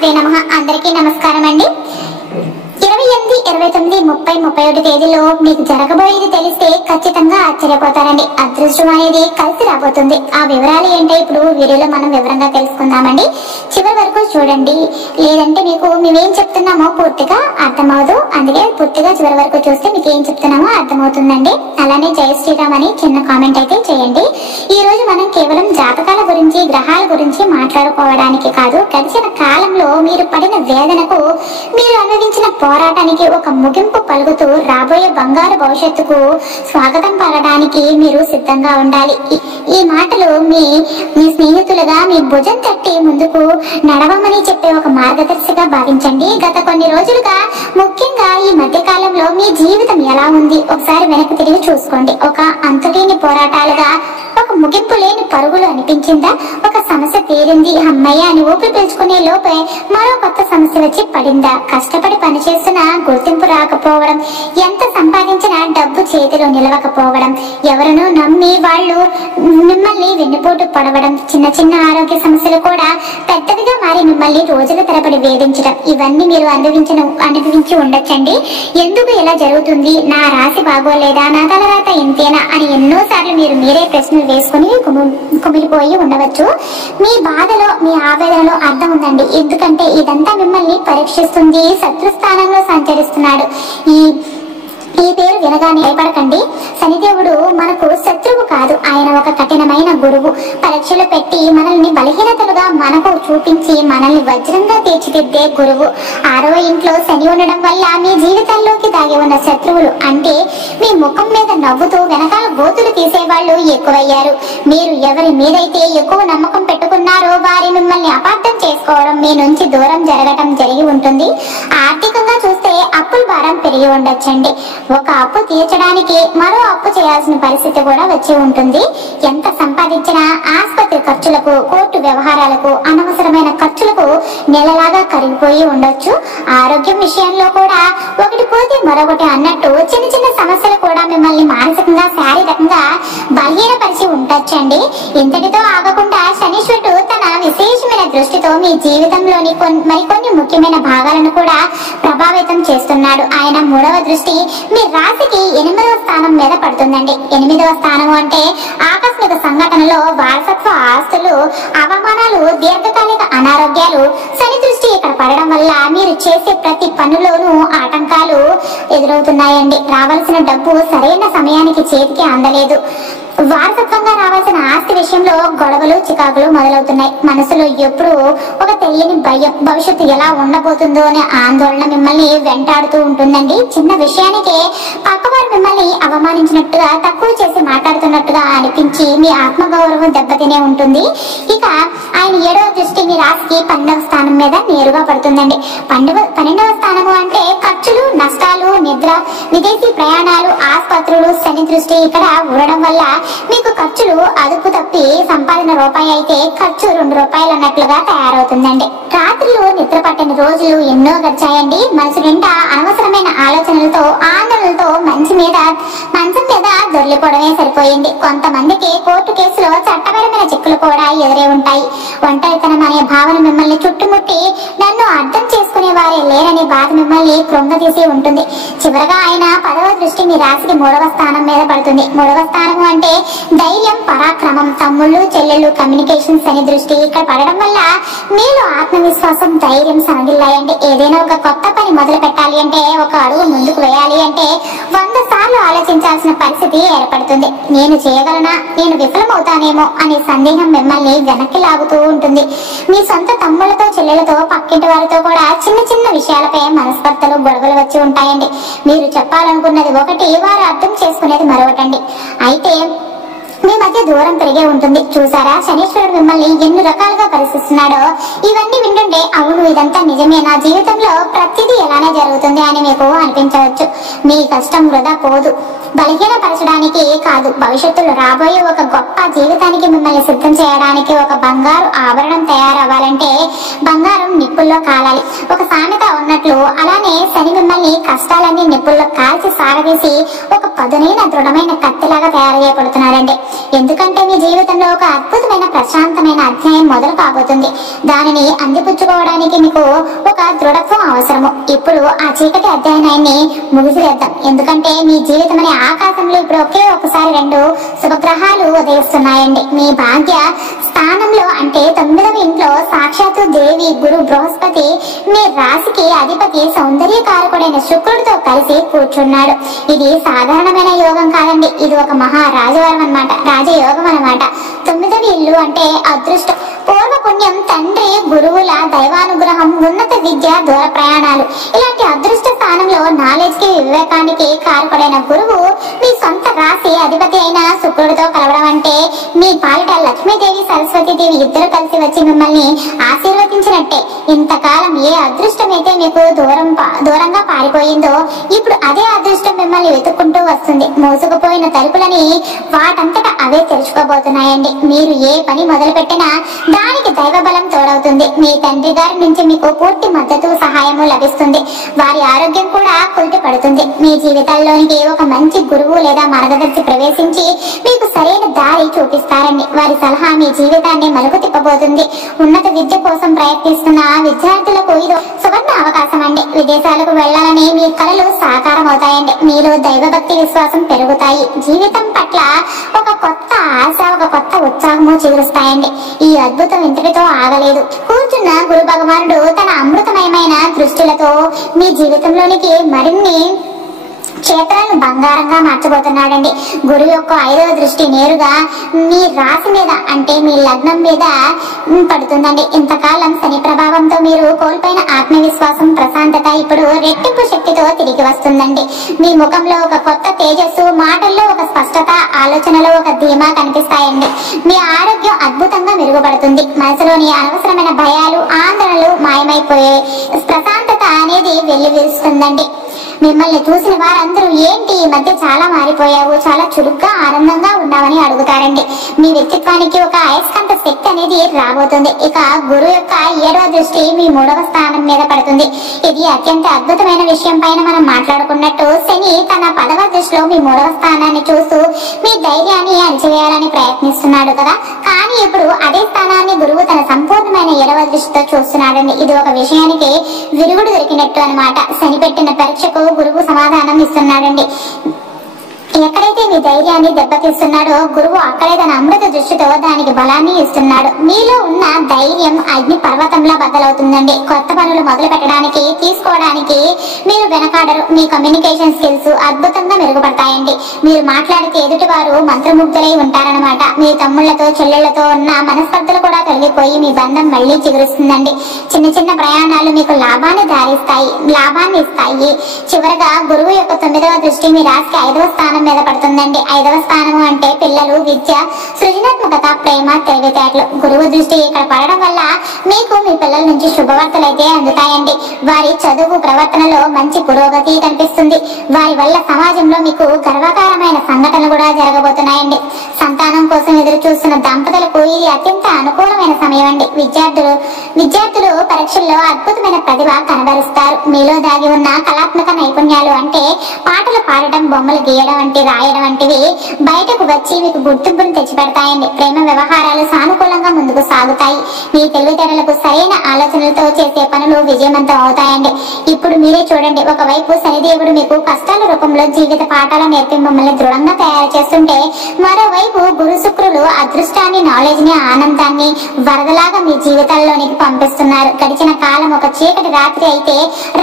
శ్రీమాత్రే నమః. అందరికీ నమస్కారం అండి. 28, 29, 30, 31 తేదీలో మీకు జరగబోయేది తెలిస్తే ఖచ్చితంగా ఆశ్చర్యపోతారండి. అదృష్టం అనేది కలిసి రాబోతుంది. ఆ వివరాలు ఏంటో ఇప్పుడు వీడియోలో మనం వివరంగా తెలుసుకుందామండి. చివరి వరకు చూడండి, లేదంటే మీకు మేమేం చెప్తున్నామో పూర్తిగా అర్థమవుదు. అందుకే పూర్తిగా చివరి వరకు చూస్తే మీకు ఏం చెప్తున్నామో అర్థమవుతుందండి. అలానే జై శ్రీరామ్ అని చిన్న కామెంట్ అయితే చేయండి. ఈ రోజు మనం కేవలం జాతకాల గురించి, గ్రహాల గురించి మాట్లాడుకోవడానికి కాదు, గడిచిన కాలంలో మీరు పడిన వేదనకు, మీరు అనుభవించిన పోరాటానికి ఒక ముగింపు పలుకుతూ రాబోయే బంగారు భవిష్యత్తుకు స్వాగతం పలకడానికి మీరు సిద్ధంగా ఉండాలి. ఈ మాటలు మీ స్నేహితులుగా మీ భుజం తట్టి ముందుకు నడవమని చెప్పే ఒక మార్గదర్శిగా భావించండి. గత కొన్ని రోజులుగా, ముఖ్యంగా ఈ మధ్య కాలంలో మీ జీవితం ఎలా ఉంది ఒకసారి వెనక్కి తిరిగి చూసుకోండి. ఒక అంతులేని పోరాటాలుగా, ఒక ముగింపు లేని పరుగులు అనిపించిందా? ఒక సమస్య తీరింది, అమ్మయ్య అని ఊపిరి పీల్చుకునే లోపే మరో కొత్త సమస్య వచ్చి పడిందా? కష్టపడి పనిచేస్తున్నా గుర్తింపు రాకపోవడం, ఎంత సంపాదించినా డబ్బు చేతిలో నిలవకపోవడం, ఎవరినో నమ్మి వాళ్ళు మిమ్మల్ని వెన్నుపోటు పడవడం, చిన్న చిన్న ఆరోగ్య సమస్యలు కూడా పెద్దదిగా మారి మిమ్మల్ని రోజుల తరబడి వేధించడం, ఇవన్నీ మీరు అనుభవించి ఉండొచ్చండి. ఎందుకు ఇలా జరుగుతుంది? నా రాశి బాగోలేదా? నా తలరాత ఇంతేనా అని ఎన్నోసార్లు మీరే ప్రశ్నలు వేసుకుని కుమిలిపోయి ఉండవచ్చు. మీ బాధలో, మీ ఆవేదనలో అర్థం ఉందండి. ఎందుకంటే ఇదంతా మిమ్మల్ని పరీక్షిస్తుంది. శత్రుస్థానంలో సంచరిస్తున్నాడు. ఈ పేరు వినగానే భయపడకండి. శనిదేవుడు మనకు శత్రువు కాదు, ఆయన ఒక కఠినమైన గురువు. పరీక్షలు పెట్టి మనల్ని బలహీనతలుగా మనకు చూపించి మనల్ని వజ్రంగా తీర్చిదిద్దే గురువు. 6వ ఇంట్లో శని ఉండడం వల్ల మీ జీవితాల్లోకి దాగి ఉన్న శత్రువులు, అంటే మీ ముఖం మీద నవ్వుతూ వెనకాల గోతులు తీసేవాళ్ళు ఎక్కువయ్యారు. మీరు ఎవరి మీదైతే ఎక్కువ నమ్మకం పెట్టుకున్నారో వారి మిమ్మల్ని అపార్థం చేసుకోవడం, మీ నుంచి దూరం జరగటం జరిగి ఉంటుంది. ఆర్థికంగా చూస్తే అప్పుల భారం పెరిగి ఉండొచ్చండి. ఒక అప్పు తీర్చడానికి మరో అప్పు చేయాల్సిన పరిస్థితి కూడా వచ్చి ఉంటుంది. ఎంత సంపాదించినా ఆసుపత్రి ఖర్చులకు, కోర్టు వ్యవహారాలకు, అనవసరమైన ఖర్చులకు నెలలాగా కరిగిపోయి ఉండొచ్చు. ఆరోగ్యం విషయంలో కూడా ఒకటి పోతే మరొకటి అన్నట్టు చిన్న చిన్న సమస్యలు కూడా మిమ్మల్ని మానసికంగా, శారీరకంగా బలహీనపరిచి ఉండొచ్చండి. ఇంతటితో ఆగకుండా శనీశ్వరుడు తన విశేషమైన దృష్టితో మీ జీవితంలోని మరికొన్ని ముఖ్యమైన భాగాలను కూడా ప్రభావితం చేస్తున్నాడు. ఆయన 3వ దృష్టి మీ రాశికి 8వ స్థానం మీద పడుతుందండి. 8వ స్థానం అంటే ఆకస్మిక సంఘటనలో, వారసత్వ ఆస్తులు, అవమానాలు, దీర్ఘకాలిక అనారోగ్యాలు. శని దృష్టి ఇక్కడ పడడం వల్ల మీరు చేసే ప్రతి పనులోనూ ఆటంకాలు ఎదురవుతున్నాయండి. రావాల్సిన డబ్బు సరైన సమయానికి చేతికి అందలేదు. వారసత్వంగా రావాల్సిన ఆస్తి విషయంలో గొడవలు, చికాకులు మొదలవుతున్నాయి. మనసులో ఎప్పుడు ఒక తెలియని భయం, భవిష్యత్తు ఎలా ఉండబోతుందో అనే ఆందోళన మిమ్మల్ని వెంటాడుతూ ఉంటుందండి. చిన్న విషయానికే పక్కవారు మిమ్మల్ని అవమానించినట్టుగా, తక్కువ చేసి మాట్లాడుతున్నట్టుగా అనిపించి మీ ఆత్మగౌరవం దెబ్బతినే ఉంటుంది. ఇక ఆయన 7వ దృష్టి మీ రాశికి 12వ స్థానం మీద నేరుగా పడుతుందండి. 12వ స్థానము అంటే ఖర్చులు, నష్టాలు, నిద్ర, విదేశీ ప్రయాణాలు, ఆసుపత్రులు. శని దృష్టి ఇక్కడ ఉండడం వల్ల మీకు ఖర్చులు అదుపు తప్పి సంపాదన రూపాయి అయితే ఖర్చు 2 రూపాయలు అన్నట్లుగా తయారవుతుందండి. రాత్రులు నిద్ర పట్టని రోజులు ఎన్నో గడిచాయండి. మనసు నిండా అనవసరమైన ఆలోచనలతో, ఆందోళనలతో మంచం మీద దొర్లిపోవడమే సరిపోయింది. కొంతమందికి కోర్టు కేసులో చట్టపరమైన చిక్కులు కూడా ఎదురే ఉంటాయి. ఒంటరితనం అనే భావన మిమ్మల్ని చుట్టుముట్టి, నన్ను అర్థం చేసుకునే వారే లేరనే బాధ మిమ్మల్ని కృంగదీసి ఉంటుంది. చివరగా ఆయన 10వ దృష్టి మీ రాశికి 3వ స్థానం మీద పడుతుంది. 3వ స్థానం అంటే ధైర్యం, పరాక్రమం, తమ్ముళ్ళు, చెల్లెళ్ళు, కమ్యూనికేషన్. శని దృష్టి ఇక్కడ పడడం వల్ల మీలో ఆత్మవిశ్వాసం, ధైర్యం సన్నగిల్లాయండి. ఏదైనా ఒక కొత్త పని మొదలు పెట్టాలి అంటే, ఒక అడుగు ముందుకు వేయాలి అంటే 100 సార్లు ఆలోచించాల్సిన పరిస్థితి ఏర్పడుతుంది. నేను చేయగలనా, నేను విఫలమవుతానేమో అనే సందేహం మిమ్మల్ని వెనక్కి లాగుతూ ఉంటుంది. మీ సొంత తమ్ముళ్లతో, చెల్లెలతో, పక్కింటి వారితో కూడా చిన్న చిన్న విషయాలపై మనస్పర్ధలు, గొడవలు వచ్చి ఉంటాయండి. మీరు చెప్పాలనుకున్నది ఒకటి, వారు అర్థం చేసుకునేది మరొకటండి. అయితే మీ మధ్య దూరం పెరిగే ఉంటుంది. చూసారా, శనీశ్వరుడు మిమ్మల్ని ఎన్ని రకాలుగా పరిశీలిస్తున్నాడో. ఇవన్నీ వింటుండే అవును, ఇదంతా నిజమే, నా జీవితంలో ప్రతిదీ ఎలానే జరుగుతుంది అని మీకు అనిపించవచ్చు. మీ కష్టం వృధా పోదు. బలహీనపరచడానికి కాదు, భవిష్యత్తులో రాబోయే ఒక గొప్ప జీవితానికి మిమ్మల్ని సిద్ధం చేయడానికి ఒక బంగారు ఆభరణం తయారవ్వాలంటే బంగారం నిప్పుల్లో కాలాలి. ఒక సామెత ఉన్నట్లు అలానే శని మిమ్మల్ని కష్టాలన్నీ నిప్పుల్లో కాల్చి సాగదీసి ఒక పదునైన దృఢమైన కత్తిలాగా తయారు చేయబడుతున్నారండి. ఎందుకంటే మీ జీవితంలో ఒక అద్భుతమైన ప్రశాంతమైన అధ్యాయం మొదలు కాబోతుంది. దానిని అందిపుచ్చుకోవడానికి మీకు ఒక దృఢత్వం అవసరము. ఇప్పుడు ఆ చీకటి అధ్యాయాన్ని ముగిసివేద్దాం. ఎందుకంటే మీ జీవితం అనే ఆకాశంలో ఇప్పుడు ఒకే ఒకసారి 2 శుభగ్రహాలు ఉదయిస్తున్నాయండి. మీ భాగ్య స్థానంలో అంటే 9వ ఇంట్లో సాక్షాత్తు దేవి గురు బృహస్పతి మీ రాశికి అధిపతి సౌందర్యకారకుడైన శుక్రుడితో కలిసి కూర్చున్నాడు. ఇది సాధారణమైన యోగం కాదండి, ఇది ఒక మహారాజవరం అన్నమాట, రాజయోగం అన్నమాట. 9వ ఇల్లు అంటే అదృష్టం, పూర్వ పుణ్యం, తండ్రి గురువుల దైవానుగ్రహం, ఉన్నత విద్య, దూర ప్రయాణాలు. ఇలాంటి అదృష్ట స్థానంలో నాలెడ్జ్ కి వివేకానికి కారకుడైన గురువు మీ సొంత రాశి అధిపతి అయిన శుక్రుడితో కలవడం అంటే మీ పాలిట లక్ష్మీదేవి సరస్వతీదేవి ఇద్దరు కలిసి వచ్చి మిమ్మల్ని ఆశీర్వదించినట్టే. ఇంతకాలం ఏ అదృష్టం అయితే మీకు దూరంగా పారిపోయిందో ఇప్పుడు అదే అదృష్టం మిమ్మల్ని వెతుక్కుంటూ వస్తుంది. మోసుకుపోయిన తలుపులని వాటంతటా అవే తెరుచుకోబోతున్నాయండి. మీరు ఏ పని మొదలు పెట్టినా దానికి దైవ బలం తోడవుతుంది. మీ తండ్రి గారి నుంచి మీకు పూర్తి మద్దతు సహాయము లభిస్తుంది. వారి ఆరోగ్యం కూడా కుదుట పడుతుంది. మీ జీవితాల్లోనికి ఒక మంచి గురువు లేదా మార్గదర్శి ప్రవేశించి మీకు సరైన దారి చూపిస్తారండి. వారి సలహా మీ జీవితాన్ని మలుపు తిప్పబోతుంది. ఉన్నత విద్య కోసం ప్రయత్నిస్తున్న విద్యార్థులకు ఇది సువర్ణ అవకాశం అండి. విదేశాలకు వెళ్లాలని మీ కలలు సాకారం అవుతాయండి. మీలో దైవభక్తి విశ్వాసం పెరుగుతాయి. జీవితం పట్ల ఒక కొత్త ఆశ, ఒక కొత్త ఉత్సాహము చిగురుస్తాయండి. ఈ అద్భుతం ఇంతటితో ఆగలేదు. కూర్చున్న గురు భగవానుడు తన అమృతమయమైన దృష్టిలతో మీ జీవితంలోనికి మరిన్ని క్షేత్రాలను బంగారంగా మార్చబోతున్నాడండి. గురువు యొక్క 5వ దృష్టి నేరుగా మీ రాశి మీద అంటే మీ లగ్నం మీద పడుతుందండి. ఇంతకాలం శని ప్రభావంతో మీరు కోల్పోయిన ఆత్మవిశ్వాసం, ప్రశాంతత ఇప్పుడు రెట్టింపు శక్తితో తిరిగి వస్తుందండి. మీ ముఖంలో ఒక కొత్త తేజస్సు, మాటల్లో ఒక స్పష్టత, ఆలోచనలో ఒక ధీమా కనిపిస్తాయండి. మీ ఆరోగ్యం అద్భుతంగా మెరుగుపడుతుంది. మనసులోని అనవసరమైన భయాలు, ఆందోళనలు మాయమైపోయే ప్రశాంతత అనేది వెల్లివిరుస్తుందండి. మిమ్మల్ని చూసిన వారందరూ ఏంటి ఈ మధ్య చాలా మారిపోయావు, చాలా చురుగ్గా ఆనందంగా ఉన్నావని అడుగుతారండి. మీ వ్యక్తిత్వానికి ఒక అయస్కాంత శక్తి అనేది రాబోతుంది. ఇక గురువు యొక్క 7వ దృష్టి మీ 3వ స్థానం మీద పడుతుంది. ఇది అత్యంత అద్భుతమైన విషయం. పైన మనం మాట్లాడుకున్నట్టు శని తన 10వ దృష్టిలో మీ 3వ స్థానాన్ని చూస్తూ మీ ధైర్యాన్ని అణిచివేయాలని ప్రయత్నిస్తున్నాడు కదా. కానీ ఇప్పుడు అదే స్థానాన్ని గురువు తన సంపూర్ణమైన 7వ దృష్టితో చూస్తున్నాడండి. ఇది ఒక విషయానికి విరుగుడు దొరికినట్టు అన్నమాట. శని పెట్టిన పరీక్షకు గురువు సమాధానం ఇస్తున్నాడండి. ఎక్కడైతే మీ ధైర్యాన్ని దెబ్బతీస్తున్నాడో గురువు అక్కడే తన అమృత దృష్టితో దానికి బలాన్ని ఇస్తున్నాడు. మీలో ఉన్న ధైర్యం అగ్ని పర్వతంలా బద్దలవుతుందండి. కొత్త పనులు మొదలు పెట్టడానికి, తీసుకోవడానికి మీరు వెనకాడరు. మీ కమ్యూనికేషన్ స్కిల్స్ అద్భుతంగా మెరుగుపడతాయండి. మీరు మాట్లాడితే ఎదుటి వారు మంత్రముగ్ధులై ఉంటారనమాట. మీ తమ్ముళ్లతో, చెల్లెళ్లతో ఉన్న మనస్పర్ధలు కూడా తొలగిపోయి మీ బంధం మళ్లీ చిగురుస్తుందండి. చిన్న చిన్న ప్రయాణాలు మీకు లాభాన్ని ఇస్తాయి. చివరగా గురువు యొక్క 9వ దృష్టి మీ రాశికి 5వ స్థానం మీద పడుతుందండి. 5వ స్థానము అంటే పిల్లలు, విద్య, సృజనాత్మకత, ప్రేమ, తెలివితేటలు. గురువు దృష్టి ఇక్కడ పడడం వల్ల మీకు మీ పిల్లల నుంచి శుభవార్తలు అయితే అందుతాయండి. వారి చదువు, ప్రవర్తనలో మంచి పురోగతి కనిపిస్తుంది. వారి వల్ల సమాజంలో మీకు గర్వకారమైన సంఘటనలు కూడా జరగబోతున్నాయండి. సంతానం కోసం ఎదురు చూస్తున్న దంపతులకు ఇది అత్యంత అనుకూలమైన సమయం అండి. విద్యార్థులు పరీక్షల్లో అద్భుతమైన ప్రతిభ కనబరుస్తారు. మీలో దాగి ఉన్న కళాత్మక నైపుణ్యాలు అంటే పాటలు పాడటం, బొమ్మలు గీయడం, రాయడం వంటివి బయటకు వచ్చి మీకు గుర్తింపును తెచ్చిపెడతాయండి. ప్రేమ వ్యవహారాలు సానుకూలంగా ముందుకు సాగుతాయి. మీ తెలివితేటలకు సరైన ఆలోచనలతో చేసే పనులు విజయవంతం అవుతాయండి. ఇప్పుడు మీరే చూడండి, ఒకవైపు శనిదేవుడు మీకు కష్టాల రూపంలో జీవిత పాఠాలు నేర్పి మిమ్మల్ని దృఢంగా తయారు చేస్తుంటే, మరోవైపు గురు శుక్రులు అదృష్టాన్ని, నాలెడ్జ్ ని, ఆనందాన్ని వరదలాగా మీ జీవితాల్లోనికి పంపిస్తున్నారు. గడిచిన కాలం ఒక చీకటి రాత్రి అయితే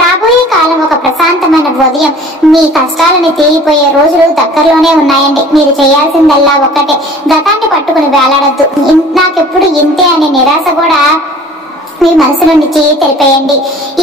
రాబోయే కాలం ఒక ప్రశాంతమైన ఉదయం. మీ కష్టాలని తీరిపోయే రోజులు దగ్గరలోనే ఉన్నాయండి. మీరు చేయాల్సిందల్లా ఒక్కటే, గతాన్ని పట్టుకుని వేలాడద్దు. నాకెప్పుడు ఇంతే అనే నిరాశ కూడా మీ మనసు నుండి తెలిపేయండి.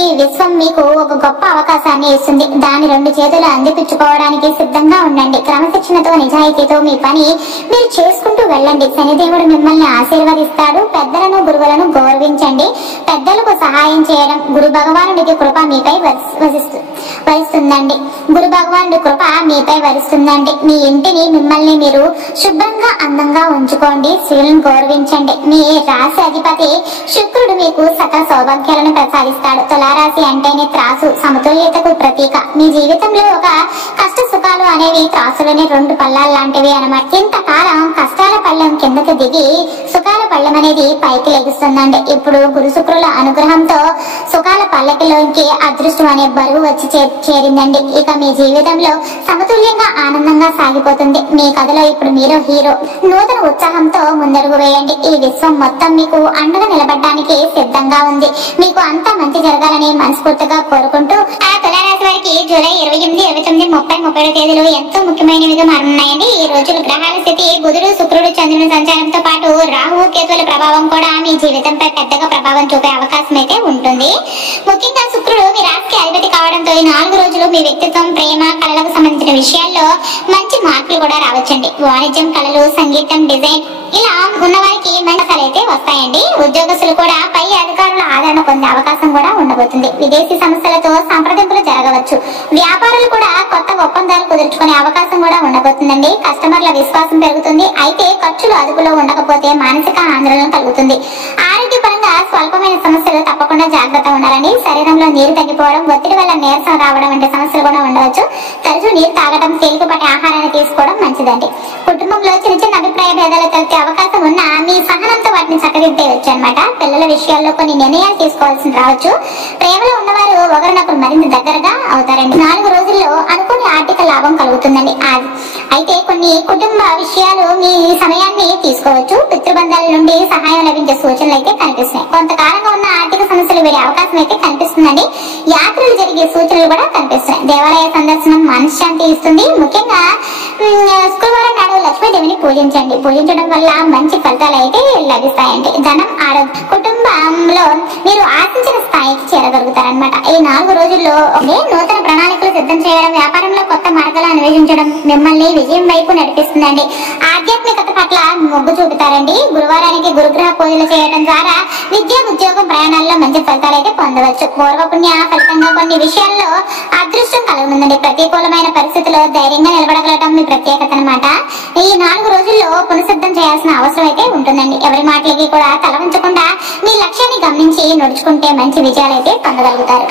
ఈ విశ్వం మీకు ఒక గొప్ప అవకాశాన్ని ఇస్తుంది. దాని 2 చేతులు అందిపుచ్చుకోవడానికి సిద్ధంగా ఉండండి. క్రమశిక్షణతో నిజాయితీతో మీ పని మీరు చేసుకుంటూ వెళ్ళండి. శనిదేవుడు మిమ్మల్ని ఆశీర్వదిస్తాడు. పెద్దలను గురువులను గౌరవించండి. పెద్దలకు సహాయం చేయడం గురు భగవానుడికి కృప మీపై వరిస్తుందండి. గురు భగవానుడి కృప మీపై వరిస్తుందండి. మీ ఇంటిని మిమ్మల్ని మీరు శుభ్రంగా అందంగా ఉంచుకోండి. స్త్రీలను గౌరవించండి. మీ రాశి అధిపతి శుక్రుడు మీకు సకల సౌభాగ్యాలను ప్రసాదిస్తాడు. తులారాశి అంటేనే త్రాసు, సమతుల్యతకు ప్రతీక. మీ జీవితంలో ఒక కష్ట సుఖాలు అనేవి త్రాసులోని 2 పళ్ళాలు లాంటివి అన్నమాట. ఇంతకాలం కష్టాల పళ్ళెం కిందకి దిగి సుఖాల పళ్ళెం అనేది పైకి లెగుస్తుందండి. ఇప్పుడు గురు శుక్రుల అనుగ్రహంతో సుఖాల పల్లకిలోకి అదృష్టం అనే బరువు వచ్చి చేరిందండి. ఇక మీ జీవితంలో సమతుల్యంగా ఆనందంగా సాగిపోతుంది. మీ కథలో ఇప్పుడు మీరు హీరో. నూతన ఉత్సాహంతో ముందడుగు వేయండి. ఈ విశ్వం మొత్తం మీకు అండగా నిలబడడానికి సిద్ధంగా ఉంది. మీకు అంతా మంచి జరగాలని మనస్ఫూర్తిగా కోరుకుంటూ ఆ తులారాశి వారికి జూలై 28, 29, 30, 31 తేదీలు ఎంతో ముఖ్యమైనవిగా మారున్నాయండి. ఈ రోజులు గ్రహాల స్థితి బుధుడు, శుక్రుడు, చంద్రుని సంచారంతో పాటు రాహు, కేతువుల ప్రభావం కూడా మీ జీవితంపై పెద్దగా ప్రభావం చూపే అవకాశం అయితే ఉంటుంది. ముఖ్యంగా శుక్రుడు మీ రాశికి అధిపతి కావడంతో ఈ 4 రోజులు మీ వ్యక్తిత్వం, ప్రేమ, కళలకు సంబంధించిన విషయాల్లో మంచి మార్పులు కూడా రావచ్చండి. వాణిజ్యం, కళలు, సంగీతం, డిజైన్ ఇలా ఉన్నవారికి మంచిలు అయితే వస్తాయండి. ఉద్యోగస్తులు కూడా పై అధికారుల ఆదరణ పొందే అవకాశం కూడా ఉండబోతుంది. విదేశీ సంస్థలతో సంప్రదింపులు జరగవచ్చు. వ్యాపారులు కూడా కొత్త ఒప్పందాలు కుదుర్చుకునే అవకాశం కూడా ఉండబోతుందండి. కస్టమర్ల విశ్వాసం పెరుగుతుంది. అయితే ఖర్చులు అదుపులో ఉండకపోతే మానసిక ఆందోళన కలుగుతుంది. ఆరోగ్యపరంగా స్వల్పమైన సమస్యలు తప్పకుండా జాగ్రత్త ఉండాలండి. శరీరంలో నీరు తగ్గిపోవడం, ఒత్తిడి వల్ల నీరసం రావడం వంటి సమస్యలు కూడా ఉండవచ్చు. తరచూ నీరు తాగడం, తేలికపాటి ఆహారాన్ని తీసుకోవడం మంచిదండి. కుటుంబంలో చిన్న చిన్న అభిప్రాయ భేదాలు తెలిసే అవకాశం ఉన్నా మీ సహనంతో వాటిని చక్కదిద్దేయచ్చు అనమాట. పిల్లల విషయాల్లో కొన్ని నిర్ణయాలు తీసుకోవాల్సి రావచ్చు. ప్రేమలో ఉన్నవారు ఒకరినొకరు మరింత దగ్గరగా అవుతారండి. 4 రోజుల్లో అనుకోని ఆర్థిక లాభం కలుగుతుందండి. అయితే కొన్ని కుటుంబ విషయాలు మీ సమయాన్ని తీసుకోవచ్చు. పితృబంధాల నుండి సహాయం లభించే సూచనలు అయితే కనిపిస్తున్నాయి. కొంతకాలంగా ఉన్న ఆర్థిక సమస్యలు వీడే అవకాశం అయితే కనిపిస్తుందండి. యాత్రలు జరిగే సూచనలు కూడా కనిపిస్తున్నాయి. దేవాలయ సందర్శనం మనశ్శాంతి ఇస్తుంది. ముఖ్యంగా శుక్రవారం నాడు లక్ష్మీదేవిని పూజించడం వల్ల మంచి ఫలితాలు అయితే లభిస్తాయండి. ధనం, ఆరోగ్యం, కుటుంబంలో మీరు ఆశించిన స్థాయికి చేరగలుగుతారనమాట. ఈ 4 రోజుల్లో నూతన ప్రణాళికలు సిద్ధం చేయడం, వ్యాపారంలో కొత్త మార్గాలు అన్వేషించడం మిమ్మల్ని విజయం వైపు నడిపిస్తుందండి. ఆధ్యాత్మికత పట్ల మొగ్గు చూపుతారండి. గురువారానికి గురుగ్రహ పూజలు చేయడం ద్వారా విద్య, ఉద్యోగం, ప్రయాణాల్లో మంచి ఫలితాలు అయితే పొందవచ్చు. పూర్వపుణ్య ఫలితంగా కొన్ని విషయాల్లో అదృష్టం కలుగుతుందండి. ప్రతికూలమైన పరిస్థితుల్లో ధైర్యంగా నిలబడగలగడం మీ ప్రత్యేకత అనమాట. ఈ 4 రోజుల్లో పునఃసిద్ధం చేయాల్సిన అవసరం అయితే ఉంటుందండి. ఎవరి మాటలకి కూడా తల వంచకుండా మీ లక్ష్యాన్ని గమనించి నడుచుకుంటే మంచి విజయాలు అయితే పొందగలుగుతారు.